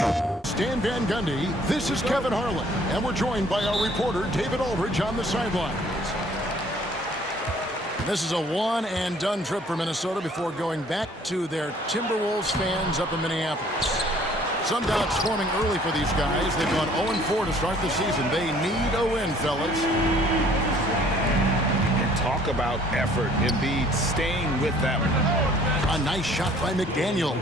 Stan Van Gundy, this is Kevin Harlan, and we're joined by our reporter David Aldridge on the sidelines. This is a one-and-done trip for Minnesota before going back to their Timberwolves fans up in Minneapolis. Some doubts forming early for these guys. They've gone 0-4 to start the season. They need a win, fellas. And talk about effort. Embiid staying with that one. A nice shot by McDaniel.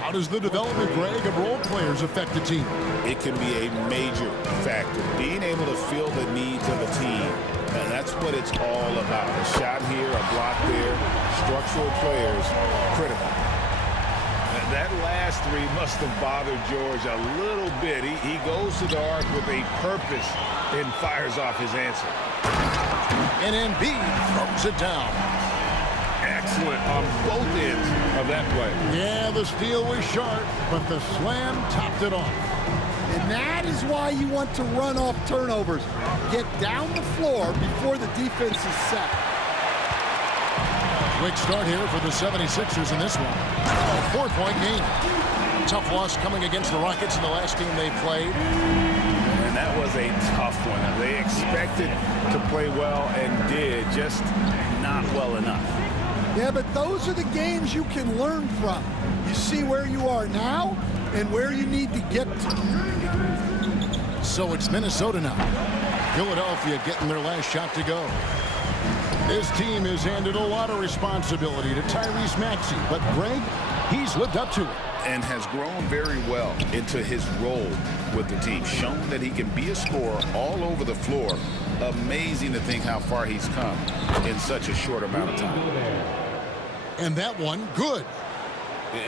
How does the development, Greg, of role players affect the team? It can be a major factor. Being able to feel the needs of a team. And that's what it's all about. A shot here, a block there. Structural players, critical. And that last three must have bothered George a little bit. He goes to the arc with a purpose and fires off his answer. And Embiid throws it down. Excellent on both ends of that play. Yeah, the steal was sharp, but the slam topped it off. And that is why you want to run off turnovers. Get down the floor before the defense is set. Quick start here for the 76ers in this one. A 4-point game. Tough loss coming against the Rockets in the last game they played. And that was a tough one. They expected to play well and did, just not well enough. Yeah, but those are the games you can learn from. You see where you are now and where you need to get to. So it's Minnesota now. Philadelphia getting their last shot to go. This team has handed a lot of responsibility to Tyrese Maxey, but Greg, he's lived up to it. And has grown very well into his role with the team. Shown that he can be a scorer all over the floor. Amazing to think how far he's come in such a short amount of time. And that one, good.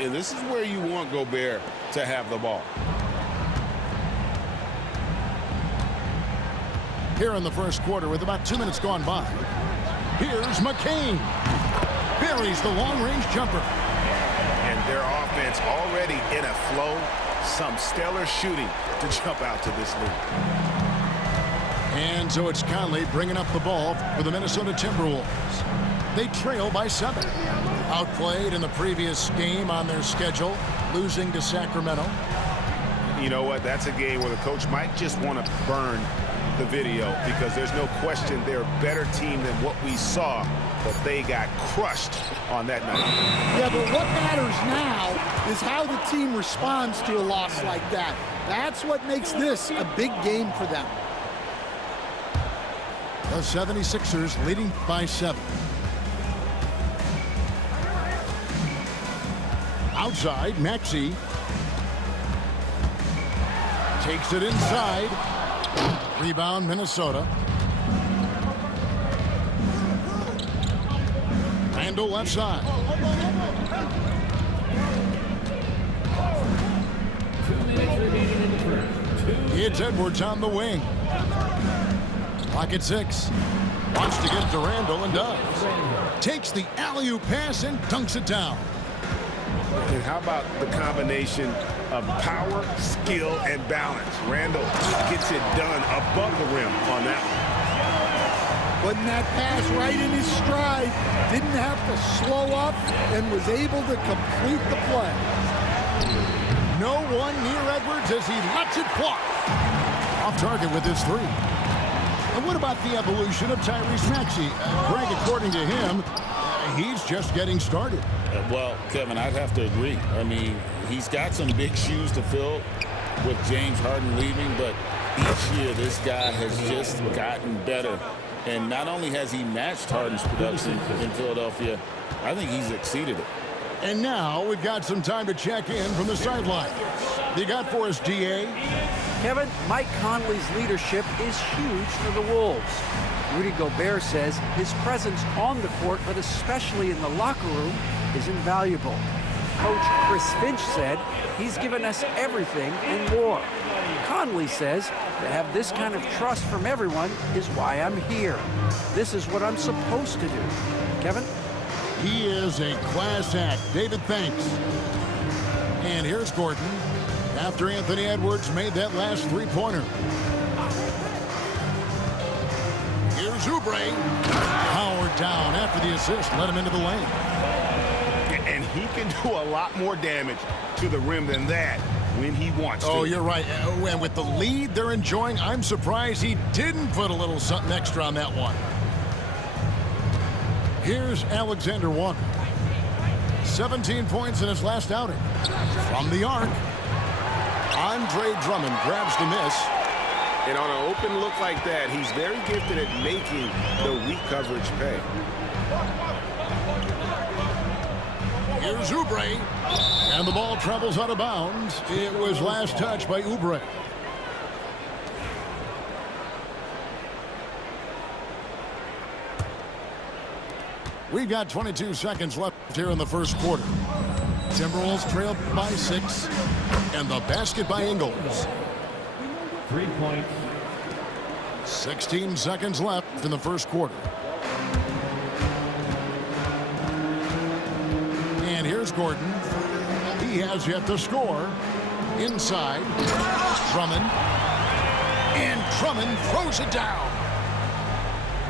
And this is where you want Gobert to have the ball. Here in the first quarter with about 2 minutes gone by. Here's McCain. Buries the long-range jumper. And their offense already in a flow. Some stellar shooting to jump out to this lead. And so it's Conley bringing up the ball for the Minnesota Timberwolves. They trail by 7. Outplayed in the previous game on their schedule, losing to Sacramento. You know what? That's a game where the coach might just want to burn the video because there's no question they're a better team than what we saw, but they got crushed on that night. Yeah, but what matters now is how the team responds to a loss like that. That's what makes this a big game for them. The 76ers leading by 7. Outside, Maxey takes it inside. Rebound, Minnesota. Randle left side. It's Edwards on the wing. Clock at 6. Wants to get to Randle and does. Takes the alley-oop pass and dunks it down. And how about the combination of power, skill, and balance? Randle gets it done above the rim on that one. Putting that pass right in his stride, didn't have to slow up, and was able to complete the play. No one near Edwards as he lets it fly. Off target with his 3. And what about the evolution of Tyrese Maxey? Greg, according to him, he's just getting started. Well, Kevin, I'd have to agree. I mean, he's got some big shoes to fill with James Harden leaving, but each year this guy has just gotten better. And not only has he matched Harden's production in Philadelphia, I think he's exceeded it. And now we've got some time to check in from the sideline. You got for us, DA? Kevin, Mike Conley's leadership is huge for the Wolves. Rudy Gobert says his presence on the court, but especially in the locker room, is invaluable. Coach Chris Finch said he's given us everything and more. Conley says to have this kind of trust from everyone is why I'm here. This is what I'm supposed to do. Kevin? He is a class act. David, thanks. And here's Gordon after Anthony Edwards made that last 3-pointer. Here's Oubre. Howard down after the assist. Let him into the lane. And he can do a lot more damage to the rim than that when he wants to. Oh, you're right. And with the lead they're enjoying, I'm surprised he didn't put a little something extra on that one. Here's Alexander Walker. 17 points in his last outing. From the arc, Andre Drummond grabs the miss. And on an open look like that, he's very gifted at making the weak coverage pay. Here's Oubre. And the ball travels out of bounds. It was last touched by Oubre. We've got 22 seconds left here in the first quarter. Timberwolves trail by 6. And the basket by Ingles. 3 points. 16 seconds left in the first quarter. And here's Gordon. He has yet to score. Inside. Drummond. And Drummond throws it down.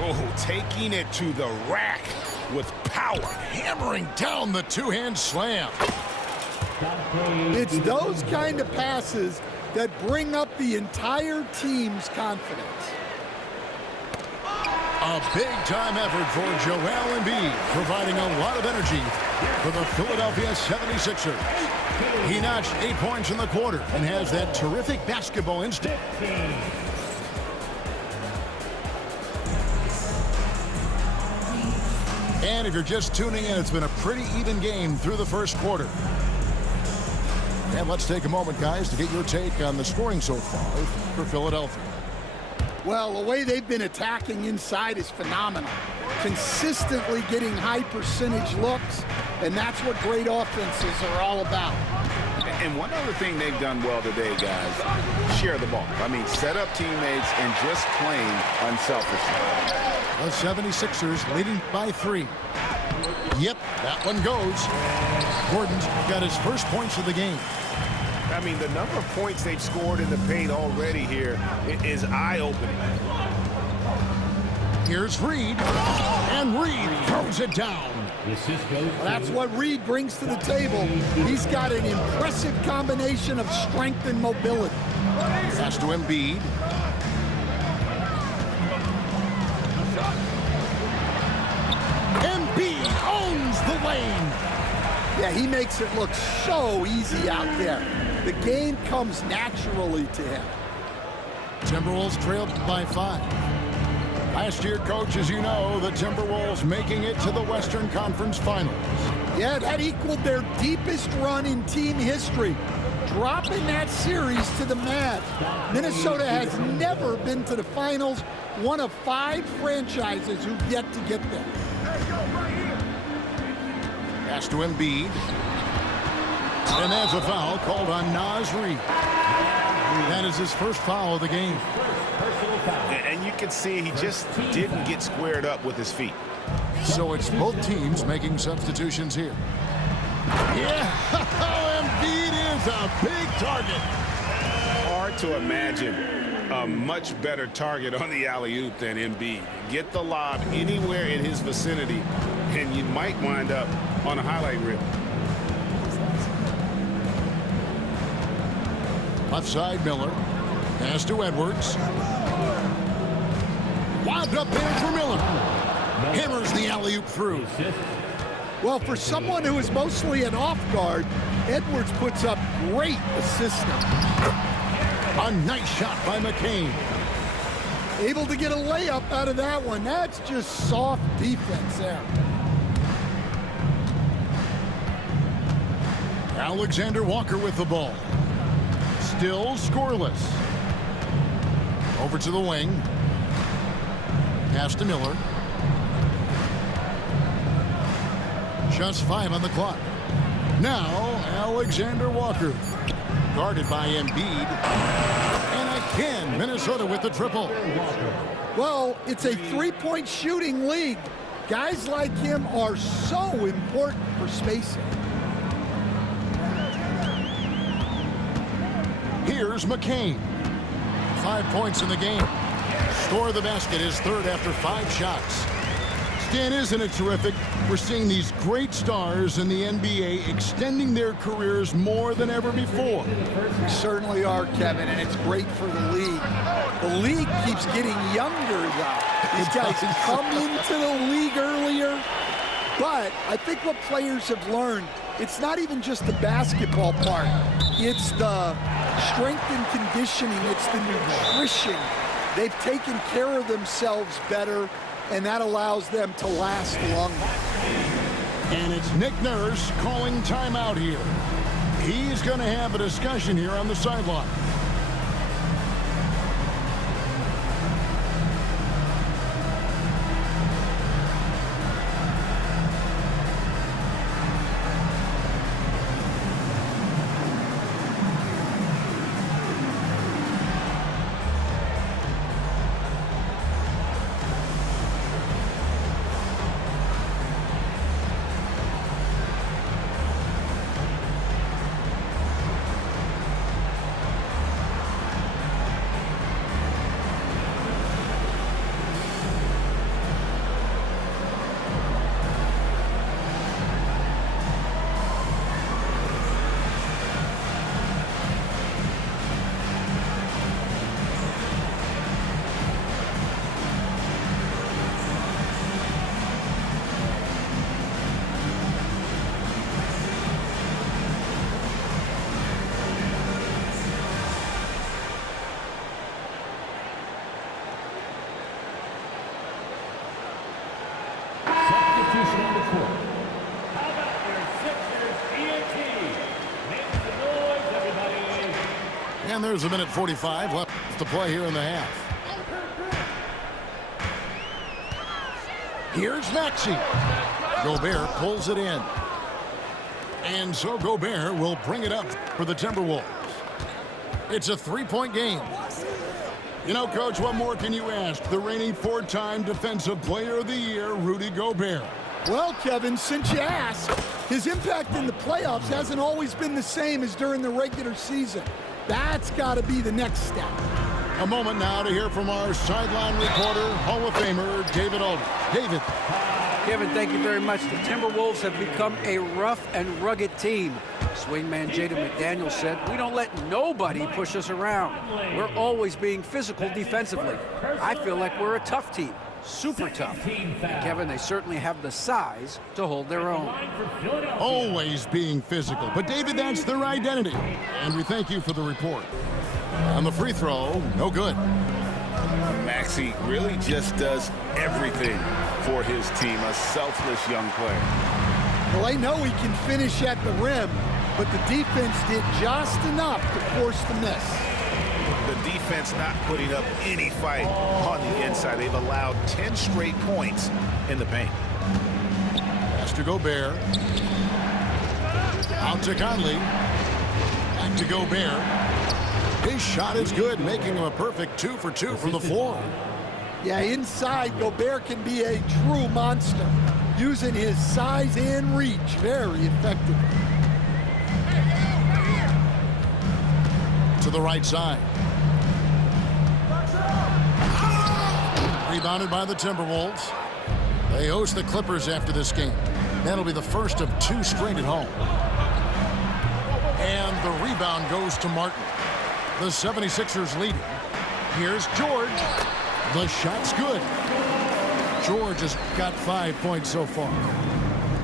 Oh, taking it to the rack with power. Hammering down the two-hand slam. It's those kind of passes that bring up the entire team's confidence. A big-time effort for Joel Embiid, providing a lot of energy for the Philadelphia 76ers. He notched 8 points in the quarter and has that terrific basketball instinct. And if you're just tuning in, it's been a pretty even game through the first quarter. And let's take a moment, guys, to get your take on the scoring so far for Philadelphia. Well, the way they've been attacking inside is phenomenal. Consistently getting high percentage looks, and that's what great offenses are all about. And one other thing they've done well today, guys, share the ball. I mean, set up teammates and just playing unselfishly. The 76ers leading by 3. Yep, that one goes. Gordon's got his first points of the game. I mean, the number of points they've scored in the paint already here is eye-opening. Here's Reed, and Reed throws it down. That's what Reed brings to the table. He's got an impressive combination of strength and mobility. Pass to Embiid. Embiid owns the lane. Yeah, he makes it look so easy out there. The game comes naturally to him. Timberwolves trailed by 5. Last year, coach, as you know, the Timberwolves making it to the Western Conference Finals. Yeah, that equaled their deepest run in team history, dropping that series to the Mavs. Minnesota has never been to the finals, one of 5 franchises who've yet to get there. Pass to Embiid. And there's a foul called on Naz Reid. That is his first foul of the game. And you can see he just didn't get squared up with his feet. So it's both teams making substitutions here. Yeah, Embiid is a big target. Hard to imagine a much better target on the alley-oop than Embiid. Get the lob anywhere in his vicinity, and you might wind up on a highlight reel. Left side, Miller. Pass to Edwards. Wound up there for Miller. Hammers the alley-oop through. Well, for someone who is mostly an off guard, Edwards puts up great assist. A nice shot by McCain. Able to get a layup out of that one. That's just soft defense there. Alexander Walker with the ball. Still scoreless. Over to the wing. Pass to Miller. Just 5 on the clock. Now, Alexander Walker. Guarded by Embiid. And again, Minnesota with the triple. Well, it's a three-point shooting league. Guys like him are so important for spacing. Here's McCain. 5 points in the game. Score the basket, his third after 5 shots. Stan, isn't it terrific? We're seeing these great stars in the NBA extending their careers more than ever before. We certainly are, Kevin, and it's great for the league. The league keeps getting younger, though. These guys come into the league earlier, but I think what players have learned, it's not even just the basketball part. It's the strength and conditioning. It's the nutrition. They've taken care of themselves better, and that allows them to last longer. And it's Nick Nurse calling timeout here. He's going to have a discussion here on the sideline. Substitution on the court. How about your Sixers ENT? Make some noise, everybody. And there's a minute 45 left to play here in the half. Here's Maxey. Gobert pulls it in. And so Gobert will bring it up for the Timberwolves. It's a three-point game. You know, Coach, what more can you ask? The reigning four-time Defensive Player of the Year, Rudy Gobert. Well, Kevin, since you asked, his impact in the playoffs hasn't always been the same as during the regular season. That's got to be the next step. A moment now to hear from our sideline reporter, Hall of Famer, David Aldridge. David. Kevin, thank you very much. The Timberwolves have become a rough and rugged team. Swingman Jaden McDaniels said, "We don't let nobody push us around. We're always being physical defensively. I feel like we're a tough team, super tough." And Kevin, they certainly have the size to hold their own. Always being physical. But, David, that's their identity. And we thank you for the report. On the free throw, no good. Maxey really just does everything for his team. A selfless young player. Well, they know he can finish at the rim, but the defense did just enough to force the miss. The defense not putting up any fight on the inside. They've allowed 10 straight points in the paint. Pass to Gobert. Out to Conley. Back to Gobert. His shot is good, making him a perfect 2 for 2 from the floor. Yeah, inside, Gobert can be a true monster, using his size and reach very effectively. To the right side. Rebounded by the Timberwolves. They host the Clippers after this game. That'll be the first of 2 straight at home. And the rebound goes to Martin. The 76ers leading. Here's George. The shot's good. George has got 5 points so far.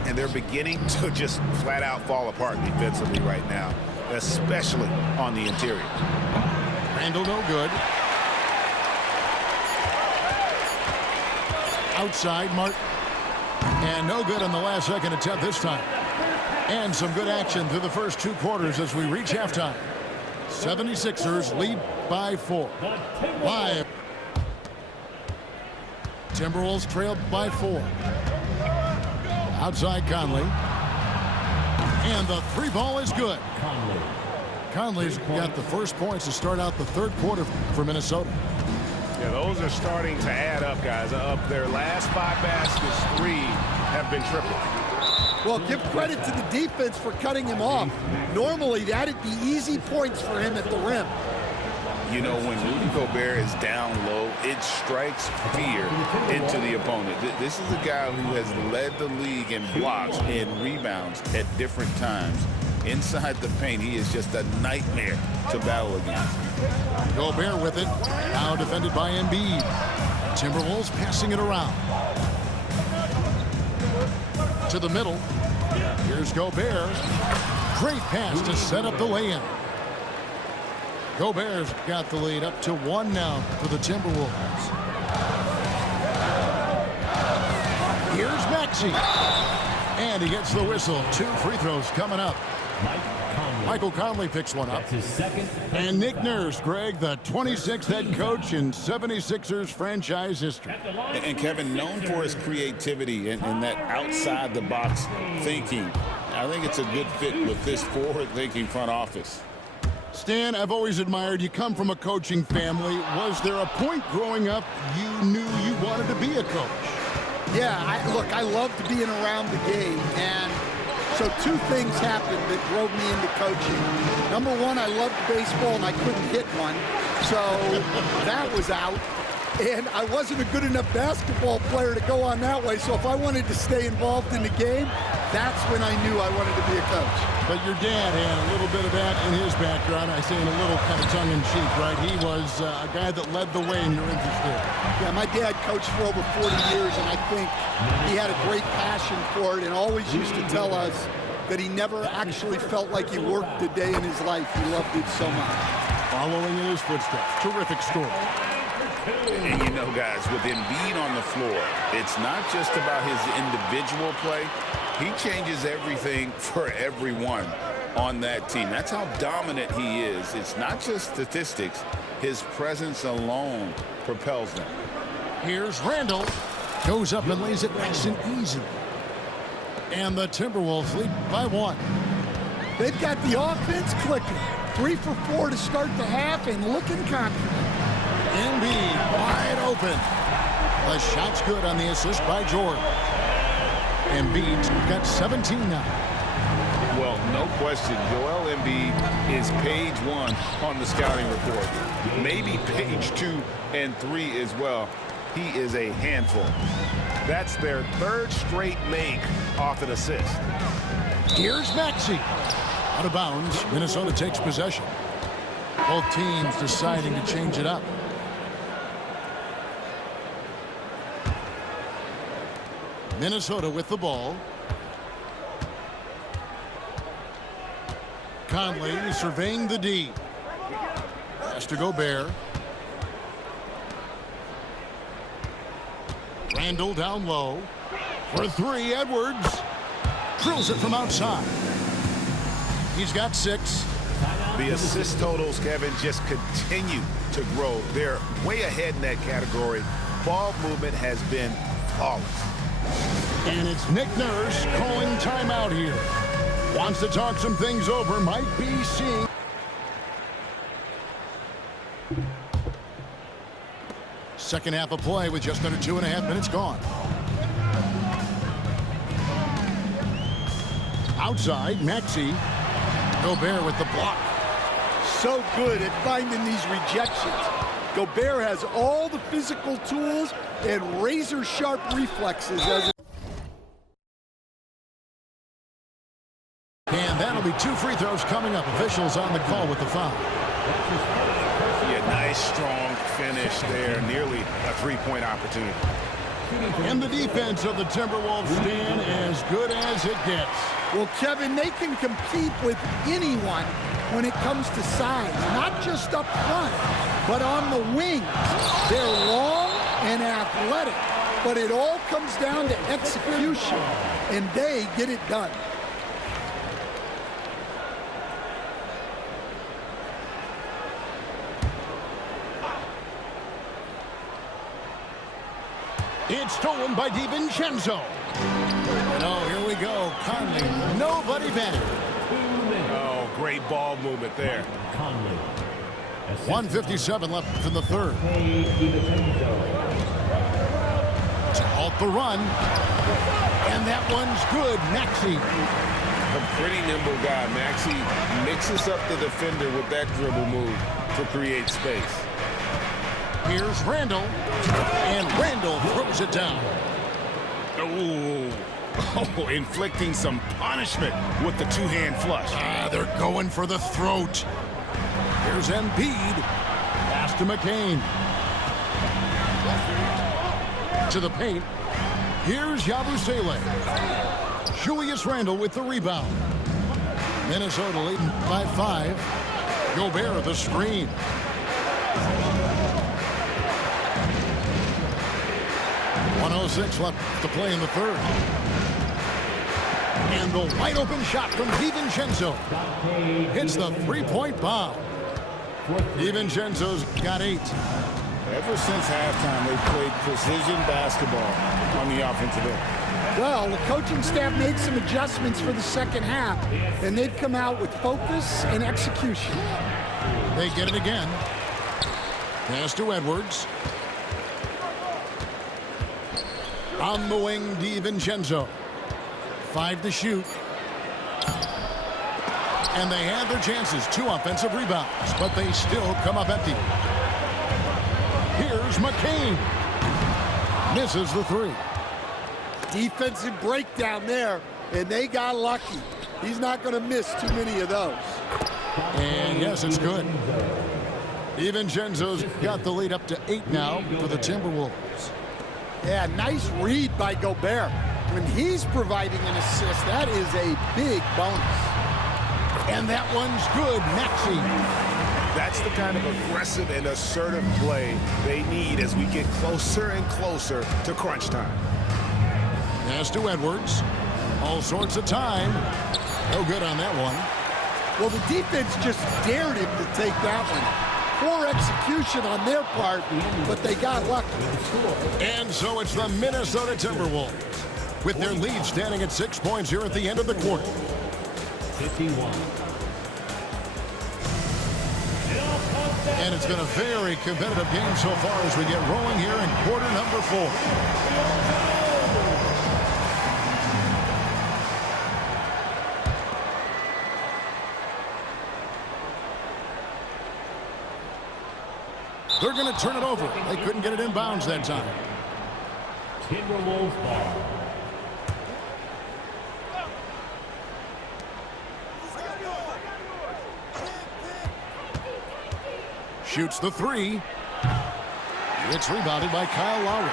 And they're beginning to just flat out fall apart defensively right now, especially on the interior. Randall no good. Outside Martin. And no good on the last second attempt this time. And some good action through the first 2 quarters as we reach halftime. 76ers lead by 4. Live. Timberwolves trail by 4. Outside Conley. And the 3 ball is good. Conley's got the first points to start out the 3rd quarter for Minnesota. Yeah, those are starting to add up, guys. Of their last 5 baskets, 3 have been triple. Well, give credit to the defense for cutting him off. Normally, that'd be easy points for him at the rim. You know, when Rudy Gobert is down low, it strikes fear into the opponent. This is a guy who has led the league in blocks and rebounds at different times. Inside the paint, he is just a nightmare to battle against. Gobert with it. Now defended by Embiid. Timberwolves passing it around. To the middle. Here's Gobert. Great pass to set up the lay-in. Gobert's got the lead up to 1 now for the Timberwolves. Here's Maxey. And he gets the whistle. 2 free throws coming up. Michael Conley picks one up. That's his second. And Nick Nurse, Greg, the 26th head coach in 76ers franchise history. And Kevin, known for his creativity and that outside-the-box thinking, I think it's a good fit with this forward-thinking front office. Stan, I've always admired you. Come from a coaching family. Was there a point growing up you knew you wanted to be a coach? Yeah, I loved being around the game, and so 2 things happened that drove me into coaching. Number 1, I loved baseball and I couldn't hit one, so that was out. And I wasn't a good enough basketball player to go on that way, so if I wanted to stay involved in the game, that's when I knew I wanted to be a coach. But your dad had a little bit of that in his background. I say in a little kind of tongue-in-cheek, right? He was a guy that led the way and you're interested. Yeah, my dad coached for over 40 years, and I think he had a great passion for it and always used to tell us that he never actually felt like he worked a day in his life. He loved it so much. Following in his footsteps. Terrific story. And you know, guys, with Embiid on the floor, it's not just about his individual play. He changes everything for everyone on that team. That's how dominant he is. It's not just statistics. His presence alone propels them. Here's Randall. Goes up and lays it nice and easy. And the Timberwolves lead by 1. They've got the offense clicking. 3 for 4 to start the half and looking confident. Embiid wide open. The shot's good on the assist by Jordan. Embiid's got 17 now. Well, no question, Joel Embiid is page 1 on the scouting report. Maybe page 2 and 3 as well. He is a handful. That's their 3rd straight make off an assist. Here's Maxey. Out of bounds. Minnesota takes possession. Both teams deciding to change it up. Minnesota with the ball. Conley surveying the D. Pass to Gobert. Randall down low. For 3, Edwards. Drills it from outside. He's got 6. The assist totals, Kevin, just continue to grow. They're way ahead in that category. Ball movement has been flawless. And it's Nick Nurse calling timeout here. Wants to talk some things over. Might be seeing. Second half of play with just under 2.5 minutes gone. Outside, Maxey. Gobert with the block. So good at finding these rejections. Gobert has all the physical tools and razor-sharp reflexes as and that'll be 2 free throws coming up. Officials on the call with the foul. Yeah, nice, strong finish there. Nearly a 3-point opportunity. And the defense of the Timberwolves stand as good as it gets. well, Kevin, they can compete with anyone when it comes to size, not just up front, but on the wings. They're long and athletic, but it all comes down to execution, and they get it done. It's stolen by DiVincenzo. And oh, here we go. Conley, nobody better. Oh, great ball movement there. Conley. 1:57 left in the third. To halt the run. And that one's good. Maxey. A pretty nimble guy. Maxey mixes up the defender with that dribble move. to create space. Here's Randall, and Randall throws it down. Oh, inflicting some punishment with the two-hand flush. They're going for the throat. Here's Embiid. Pass to McCain. To the paint. Here's Yabusele. Julius Randle with the rebound. Minnesota leading by 5. Gobert the screen. .106 left to play in the third. And the wide open shot from DiVincenzo. Hits the three-point bomb. DiVincenzo's got 8. Ever since halftime, they've played precision basketball on the offensive end. Well, the coaching staff made some adjustments for the second half, and they've come out with focus and execution. They get it again. Pass to Edwards. On the wing, DiVincenzo. 5 to shoot. And they had their chances. 2 offensive rebounds, but they still come up empty. Here's McCain. Misses the 3. Defensive breakdown there, and they got lucky. He's not going to miss too many of those. And yes, it's good. DiVincenzo's got the lead up to 8 now for the Timberwolves. Yeah, nice read by Gobert. When he's providing an assist, that is a big bonus. And that one's good. Maxey. That's the kind of aggressive and assertive play they need as we get closer and closer to crunch time. Pass to Edwards. All sorts of time. No good on that one. Well, the defense just dared him to take that one. Poor execution on their part, but they got lucky. And so it's the Minnesota Timberwolves with their lead standing at 6 points here at the end of the quarter. 51. And it's been a very competitive game so far as we get rolling here in quarter number 4. They're going to turn it over. They couldn't get it in bounds that time. Timberwolves ball. Shoots the 3. It's rebounded by Kyle Lowry.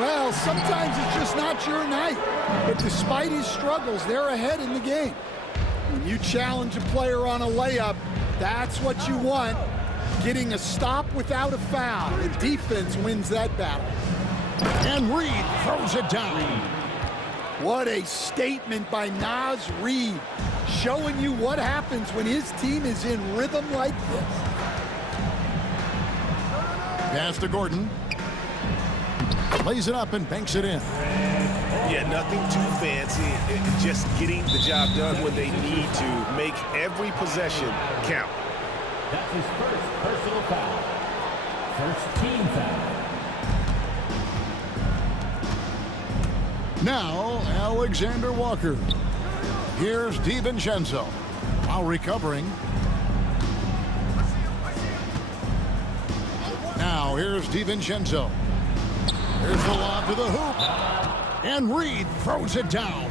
Well, sometimes it's just not your night. But despite his struggles, they're ahead in the game. When you challenge a player on a layup, that's what you want. Getting a stop without a foul. The defense wins that battle. And Reed throws it down. What a statement by Naz Reid, showing you what happens when his team is in rhythm like this. Pass to Gordon. Lays it up and banks it in. Yeah, nothing too fancy. Just getting the job done when they need to. Make every possession count. That's his first personal foul. First team foul. Now, Alexander Walker. Here's DiVincenzo. While recovering. Now, here's DiVincenzo. Here's the lob to the hoop. And Reed throws it down.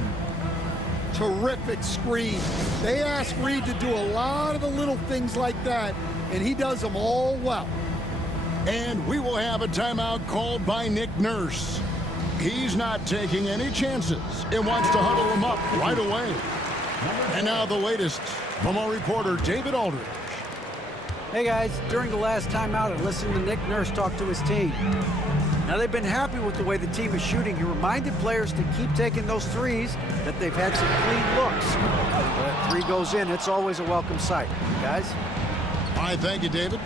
Terrific screen. They ask Reed to do a lot of the little things like that, and he does them all well. And we will have a timeout called by Nick Nurse. He's not taking any chances and wants to huddle them up right away. And now the latest from our reporter, David Aldridge. Hey guys, during the last timeout, I listened to Nick Nurse talk to his team. Now they've been happy with the way the team is shooting. He reminded players to keep taking those threes, that they've had some clean looks. When that 3 goes in, it's always a welcome sight. Guys? All right, thank you, David.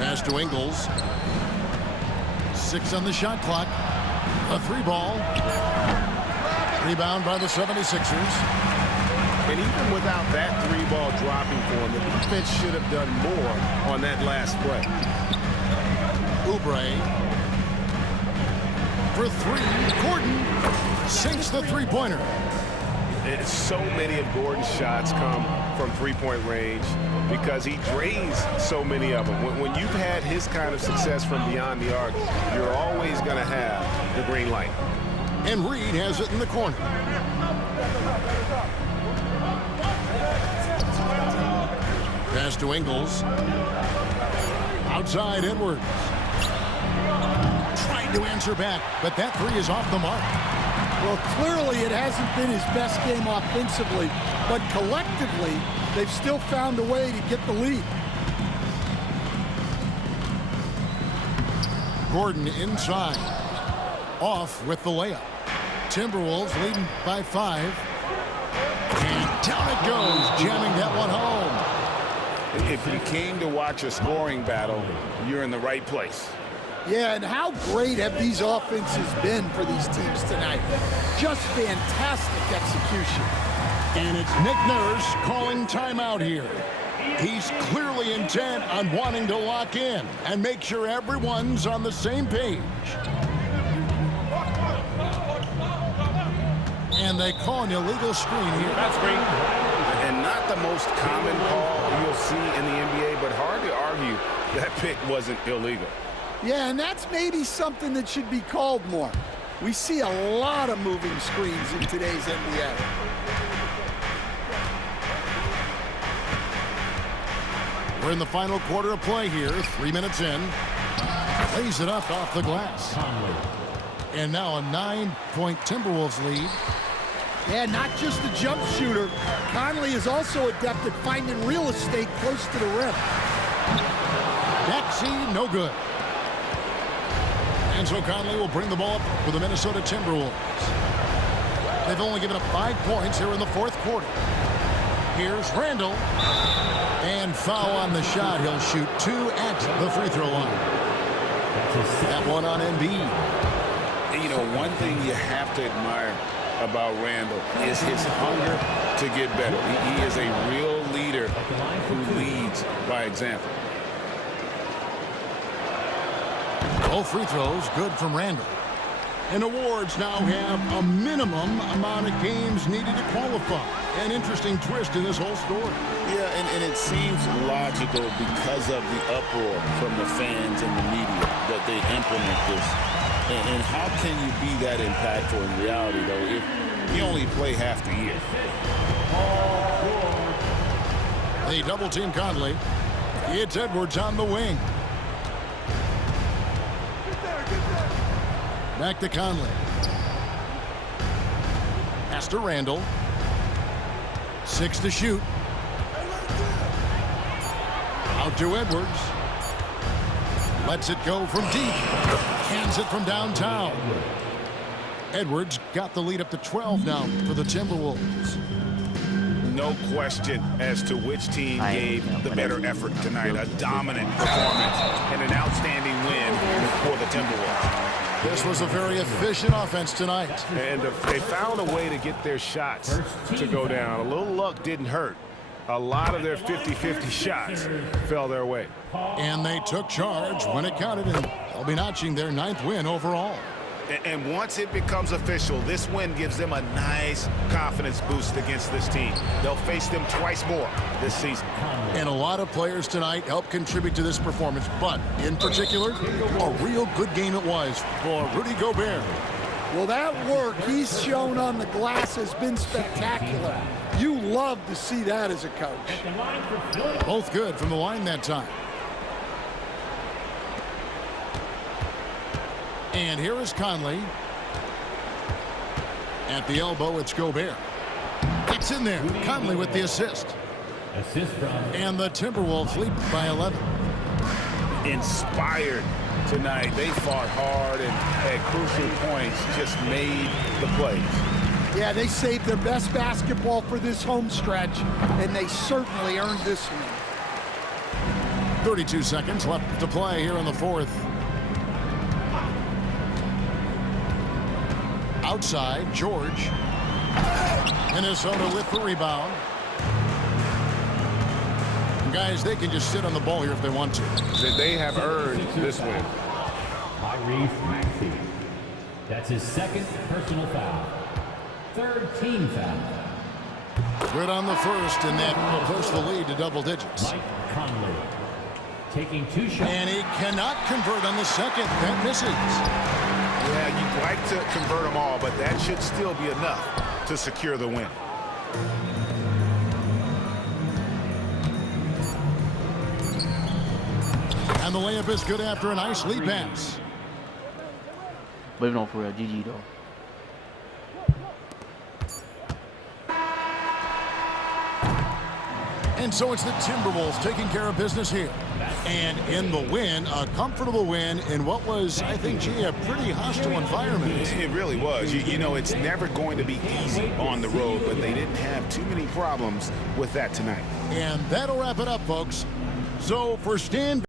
Pass to Ingles. 6 on the shot clock. A 3 ball. Rebound by the 76ers. And even without that 3 ball dropping for him, the defense should have done more on that last play. Oubre. for three. Gordon sinks the three-pointer. So many of Gordon's shots come from three-point range because he drains so many of them. When you've had his kind of success from beyond the arc, you're always going to have the green light. And Reed has it in the corner. Pass to Ingles. Outside Edwards. Trying to answer back, but that three is off the mark. Well, clearly it hasn't been his best game offensively, but collectively, they've still found a way to get the lead. Gordon inside. Off with the layup. Timberwolves leading by 5. And down it goes, jamming that one home. If you came to watch a scoring battle, you're in the right place. Yeah, and how great have these offenses been for these teams tonight? Just fantastic execution. And it's Nick Nurse calling timeout here. He's clearly intent on wanting to lock in and make sure everyone's on the same page. And they call an illegal screen here. That's great. And not the most common call you'll see in the NBA, but hard to argue that pick wasn't illegal. Yeah, and that's maybe something that should be called more. We see a lot of moving screens in today's NBA. We're in the final quarter of play here, 3 minutes in. Lays it up off the glass. And now a 9-point Timberwolves lead. Yeah, not just a jump shooter. Conley is also adept at finding real estate close to the rim. Maxey, no good. And so Conley will bring the ball up for the Minnesota Timberwolves. They've only given up 5 points here in the fourth quarter. Here's Randall. And foul on the shot. He'll shoot 2 at the free throw line. That one on Embiid. You know, one thing you have to admire about Randall is his hunger to get better. He is a real leader who leads by example. Both free throws good from Randall. And awards now have a minimum amount of games needed to qualify. An interesting twist in this whole story. Yeah, and it seems logical because of the uproar from the fans and the media that they implement this. And how can you be that impactful in reality, though, if you only play half the year? They double-team Conley. It's Edwards on the wing. Back to Conley. Pass to Randall. 6 to shoot. Out to Edwards. Lets it go from deep. Cans it from downtown. Edwards got the lead up to 12 now for the Timberwolves. No question as to which team gave the better effort tonight. A dominant performance and an outstanding win for the Timberwolves. This was a very efficient offense tonight. And they found a way to get their shots to go down. A little luck didn't hurt. A lot of their 50-50 shots fell their way. And they took charge when it counted, and they'll be notching their 9th win overall. And once it becomes official, this win gives them a nice confidence boost against this team. They'll face them twice more this season. And a lot of players tonight helped contribute to this performance, but in particular, a real good game it was for Rudy Gobert. Well, that work he's shown on the glass has been spectacular. You love to see that as a coach. Both good from the line that time. And here is Conley. At the elbow, it's Gobert. It's in there. Conley with the assist. And the Timberwolves lead by 11. Inspired tonight. They fought hard and at crucial points just made the plays. Yeah, they saved their best basketball for this home stretch, and they certainly earned this one. 32 seconds left to play here in the fourth. Outside, George. Minnesota with the rebound. Guys, they can just sit on the ball here if they want to. They have earned this win. That's his second personal foul. Third team foul. Good on the first, and that will push the lead to double digits. Mike Conley taking 2 shots. And he cannot convert on the second. That misses. Yeah, you'd like to convert them all, but that should still be enough to secure the win. And the layup is good after a nice lead pass. But no, for real, GG though. And so it's the Timberwolves taking care of business here. And in the win, a comfortable win in what was, I think, gee, a pretty hostile environment. It really was. You know, it's never going to be easy on the road, but they didn't have too many problems with that tonight. And that'll wrap it up, folks. So for Stan